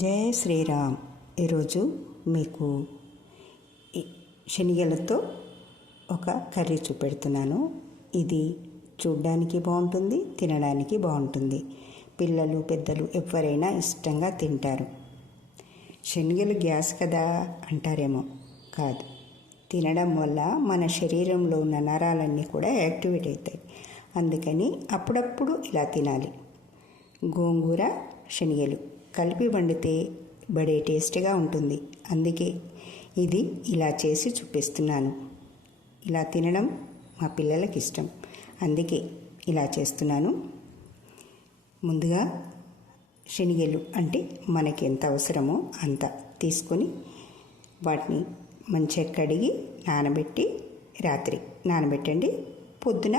జయ శ్రీరామ్. ఈరోజు మీకు శనగలతో ఒక కర్రీ చూపెడుతున్నాను. ఇది చూడ్డానికి బాగుంటుంది, తినడానికి బాగుంటుంది. పిల్లలు పెద్దలు ఎవరైనా ఇష్టంగా తింటారు. శనగలు గ్యాస్ కదా అంటారేమో, కాదు. తినడం వల్ల మన శరీరంలో ఉన్న నరాలన్నీ కూడా యాక్టివేట్ అవుతాయి. అందుకని అప్పుడప్పుడు ఇలా తినాలి. గోంగూర శనగలు కలిపి వండితే బడే టేస్ట్గా ఉంటుంది. అందుకే ఇది ఇలా చేసి చూపిస్తున్నాను. ఇలా తినడం మా పిల్లలకి ఇష్టం, అందుకే ఇలా చేస్తున్నాను. ముందుగా శనగలు అంటే మనకి ఎంత అవసరమో అంత తీసుకొని వాటిని మంచిగా కడిగి నానబెట్టి రాత్రి నానబెట్టండి. పొద్దున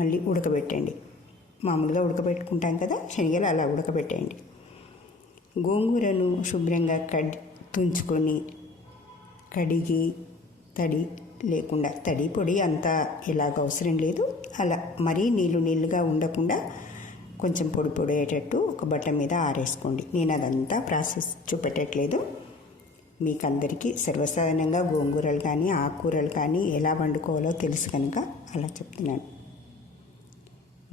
మళ్ళీ ఉడకబెట్టండి. మామూలుగా ఉడకబెట్టుకుంటాం కదా, శనగలు అలా ఉడకబెట్టండి. గోంగూరను శుభ్రంగా తుంచుకొని కడిగి తడి లేకుండా, తడి పొడి అంతా ఎలాగ అవసరం లేదు, అలా మరీ నీళ్ళుగా ఉండకుండా కొంచెం పొడి పొడి అయ్యేటట్టు ఒక బట్ట మీద ఆరేసుకోండి. నేను అదంతా ప్రాసెస్ చూపెట్టట్లేదు. మీకు అందరికీ సర్వసాధారణంగా గోంగూరలు కానీ ఆకుకూరలు కానీ ఎలా వండుకోవాలో తెలుసు కనుక అలా చెప్తున్నాను.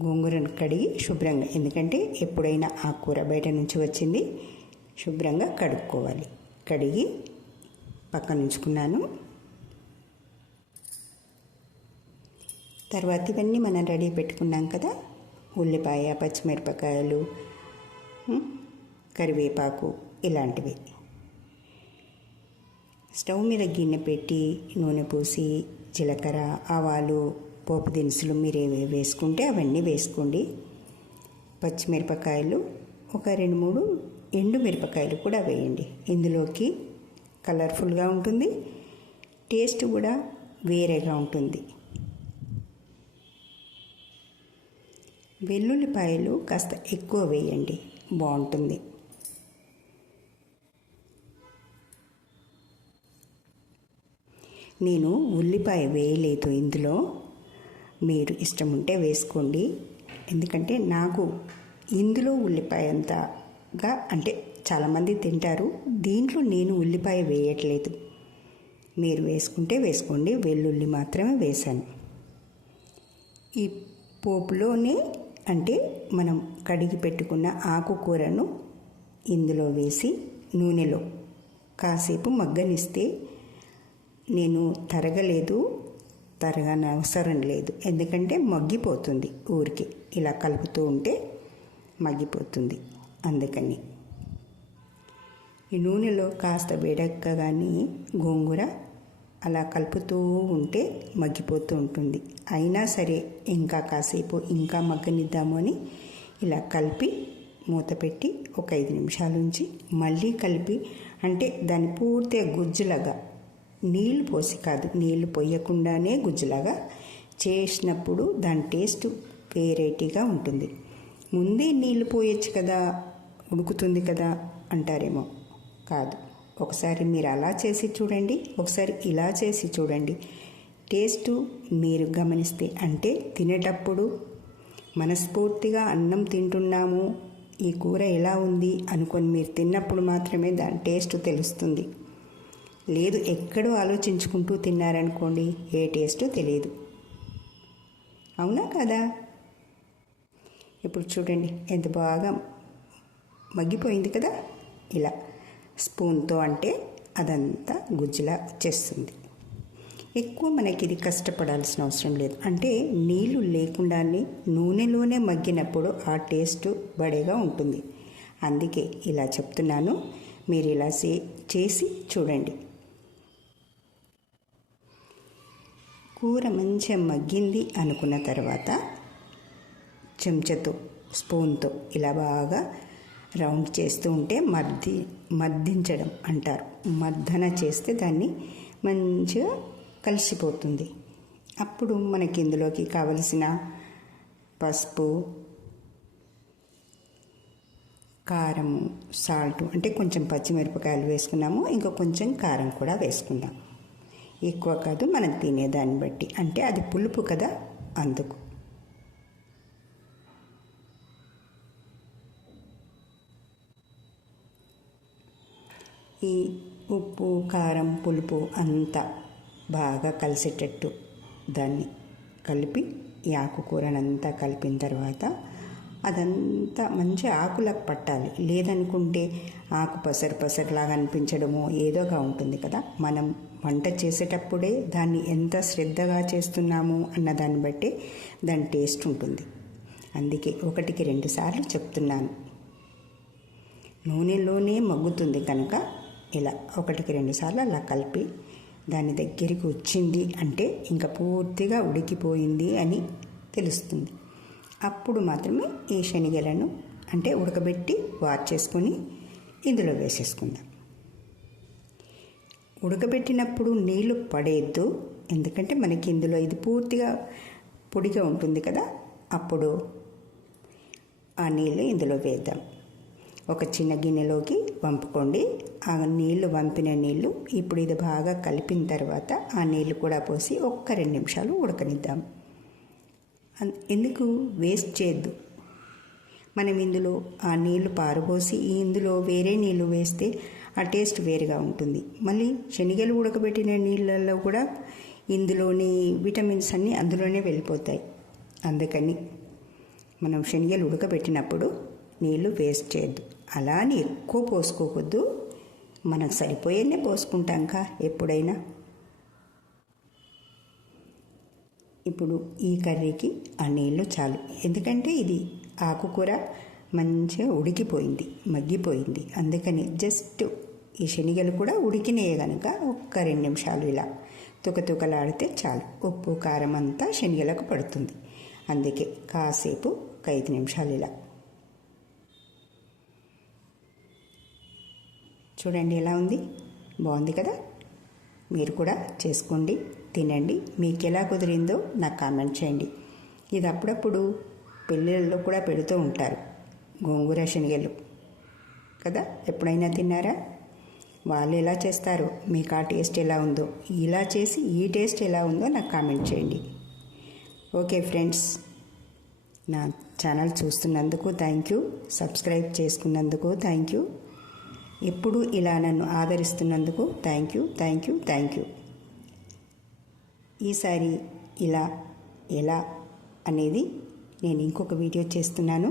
గోంగూరను కడిగి శుభ్రంగా, ఎందుకంటే ఎప్పుడైనా ఆకుకూర బయట నుంచి వచ్చింది, శుభ్రంగా కడుక్కోవాలి. కడిగి పక్కన ఉంచుకున్నాను. తర్వాత ఇవన్నీ మనం రెడీ పెట్టుకున్నాం కదా, ఉల్లిపాయ, పచ్చిమిరపకాయలు, కరివేపాకు ఇలాంటివి. స్టవ్ మీద గిన్నె పెట్టి నూనె పోసి జీలకర్ర, ఆవాలు, పోపు దినుసులు మీరు ఏవి వేసుకుంటే అవన్నీ వేసుకోండి. పచ్చిమిరపకాయలు ఒక 2-3 ఎండు మిరపకాయలు కూడా వేయండి. ఇందులోకి కలర్ఫుల్గా ఉంటుంది, టేస్ట్ కూడా వేరేగా ఉంటుంది. వెల్లుల్లిపాయలు కాస్త ఎక్కువ వేయండి, బాగుంటుంది. నేను ఉల్లిపాయ వేయలేదు ఇందులో, మీరు ఇష్టం ఉంటే వేసుకోండి. ఎందుకంటే నాకు ఇందులో ఉల్లిపాయ అంతగా అంటే చాలామంది తింటారు, దీంట్లో నేను ఉల్లిపాయ వేయట్లేదు. మీరు వేసుకుంటే వేసుకోండి, వెల్లుల్లి మాత్రమే వేశాను. ఈ పోపులోనే అంటే మనం కడిగి పెట్టుకున్న ఆకుకూరను ఇందులో వేసి నూనెలో కాసేపు మగ్గనిస్తే, నేను తరగనవసరం లేదు, ఎందుకంటే మగ్గిపోతుంది. ఊరికి ఇలా కలుపుతూ ఉంటే మగ్గిపోతుంది. అందుకని ఈ నూనెలో కాస్త వేడెక్కగానే గోంగూర అలా కలుపుతూ ఉంటే మగ్గిపోతూ ఉంటుంది. అయినా సరే ఇంకా కాసేపు ఇంకా మగ్గనిద్దాము అని ఇలా కలిపి మూత పెట్టి ఒక 5 నిమిషాల నుంచి మళ్ళీ కలిపి, అంటే దాన్ని పూర్తిగా గుజ్జులాగా, నీళ్ళు పోసి కాదు, నీళ్ళు పోయకుండానే గుజ్జులాగా చేసినప్పుడు దాని టేస్ట్ వెరైటీగా ఉంటుంది. ముందే నీళ్ళు పోయొచ్చు కదా, ఉడుకుతుంది కదా అంటారేమో, కాదు. ఒకసారి మీరు అలా చేసి చూడండి, ఒకసారి ఇలా చేసి చూడండి. టేస్టు మీరు గమనిస్తే, అంటే తినేటప్పుడు మనస్ఫూర్తిగా అన్నం తింటున్నాము, ఈ కూర ఎలా ఉంది అనుకొని మీరు తిన్నప్పుడు మాత్రమే దాని టేస్ట్ తెలుస్తుంది. లేదు ఎక్కడో ఆలోచించుకుంటూ తిన్నారనుకోండి, ఏ టేస్టో తెలియదు. అవునా కదా? ఇప్పుడు చూడండి ఎంత బాగా మగ్గిపోయింది కదా. ఇలా స్పూన్తో అంటే అదంతా గుజ్జులా వచ్చేస్తుంది. ఎక్కువ మనకి ఇది కష్టపడాల్సిన అవసరం లేదు, అంటే నీళ్ళు లేకుండానే నూనెలోనే మగ్గినప్పుడు ఆ టేస్ట్ బడేగా ఉంటుంది. అందుకే ఇలా చెప్తున్నాను, మీరు ఇలా చేసి చూడండి. కూర మంచిగా మగ్గింది అనుకున్న తర్వాత చెంచాతో, స్పూన్తో ఇలా బాగా రౌండ్ చేస్తూ ఉంటే మద్దించడం అంటారు. మర్దన చేస్తే దాన్ని మంచిగా కలిసిపోతుంది. అప్పుడు మనకి ఇందులోకి కావలసిన పసుపు, కారము, సాల్ట్, అంటే కొంచెం పచ్చిమిరపకాయలు వేసుకున్నాము, ఇంకా కొంచెం కారం కూడా వేసుకుందాం. ఎక్కువ కాదు, మనం తినేదాన్ని బట్టి, అంటే అది పులుపు కదా అందుకు. ఈ ఉప్పు కారం పులుపు అంతా బాగా కలిసేటట్టు దాన్ని కలిపి ఈ ఆకుకూరనంతా కలిపిన తర్వాత అదంతా మంచి ఆకులకు పట్టాలి. లేదనుకుంటే ఆకు పసరులాగా అనిపించడమో ఏదోగా ఉంటుంది కదా. మనం వంట చేసేటప్పుడే దాన్ని ఎంత శ్రద్ధగా చేస్తున్నాము అన్న దాన్ని బట్టి దాని టేస్ట్ ఉంటుంది. అందుకే 1-2 సార్లు చెప్తున్నాను. నూనెలోనే మగ్గుతుంది కనుక ఇలా 1-2 సార్లు అలా కలిపి దాని దగ్గరికి వచ్చింది అంటే ఇంకా పూర్తిగా ఉడికిపోయింది అని తెలుస్తుంది. అప్పుడు మాత్రమే ఈ శనగలను అంటే ఉడకబెట్టి వార్చేసుకొని ఇందులో వేసేసుకుందాం. ఉడకబెట్టినప్పుడు నీళ్లు పడేయద్దు, ఎందుకంటే మనకి ఇందులో ఇది పూర్తిగా పొడిగా ఉంటుంది కదా. అప్పుడు ఆ నీళ్ళు ఇందులో వేద్దాం. ఒక చిన్న గిన్నెలోకి వంపుకోండి. ఆ నీళ్లు వంపిన నీళ్లు ఇప్పుడు ఇది బాగా కలిపిన తర్వాత ఆ నీళ్లు కూడా పోసి 1-2 నిమిషాలు ఉడకనిద్దాం. ఎందుకు వేస్ట్ చేయొద్దు. మనం ఇందులో ఆ నీళ్లు పారబోసి ఇందులో వేరే నీళ్లు వేస్తే ఆ టేస్ట్ వేరుగా ఉంటుంది. మళ్ళీ శనగలు ఉడకబెట్టిన నీళ్ళల్లో కూడా ఇందులోని విటమిన్స్ అన్నీ అందులోనే వెళ్ళిపోతాయి. అందుకని మనం శనగలు ఉడకబెట్టినప్పుడు నీళ్లు వేస్ట్ చేయొద్దు. అలా అని ఎక్కువ పోసుకోవద్దు. మనకు సరిపోయేనే పోసుకుంటాంకా ఎప్పుడైనా. ఇప్పుడు ఈ కర్రీకి ఆ నీళ్ళు చాలు, ఎందుకంటే ఇది ఆకుకూర మంచిగా ఉడికిపోయింది, మగ్గిపోయింది. అందుకని జస్ట్ ఈ శనగలు కూడా ఉడికినాయే కనుక 1-2 నిమిషాలు ఇలా తుకతుకలాడితే చాలు. ఉప్పు కారం అంతా శనగలకు పడుతుంది. అందుకే కాసేపు 5 నిమిషాలు ఇలా చూడండి ఎలా ఉంది. బాగుంది కదా. మీరు కూడా చేసుకోండి, తినండి. మీకు ఎలా కుదిరిందో నాకు కామెంట్ చేయండి. ఇది అప్పుడప్పుడు పెళ్ళిళ్ళలో కూడా పెడుతూ ఉంటారు, గోంగూర శనగలు కదా. ఎప్పుడైనా తిన్నారా? వాళ్ళు ఎలా చేస్తారో మీకు ఆ టేస్ట్ ఎలా ఉందో, ఇలా చేసి ఈ టేస్ట్ ఎలా ఉందో నాకు కామెంట్ చేయండి. ఓకే ఫ్రెండ్స్, నా ఛానల్ చూస్తున్నందుకు థ్యాంక్ యూ. సబ్స్క్రైబ్ చేసుకున్నందుకు థ్యాంక్ యూ. ఎప్పుడు ఇలా నన్ను ఆదరిస్తున్నందుకు థ్యాంక్ యూ. ఈసారి ఇలా ఎలా అనేది నేను ఇంకొక వీడియో చేస్తున్నాను.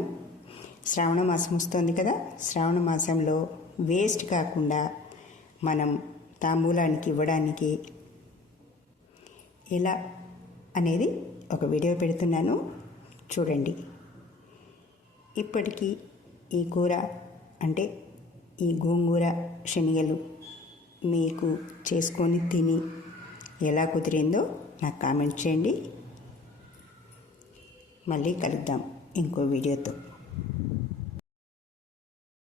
శ్రావణ మాసం వస్తుంది కదా. శ్రావణ మాసంలో వేస్ట్ కాకుండా మనం తాంబూలానికి ఇవ్వడానికి ఎలా అనేది ఒక వీడియో పెడుతున్నాను, చూడండి. ఇప్పటికీ ఈ కూర అంటే ఈ గోంగూర శనగలు మీకు చేసుకొని తిని ఎలా కుదిరిందో నాకు కామెంట్ చేయండి. మళ్ళీ కలుద్దాం ఇంకో వీడియోతో.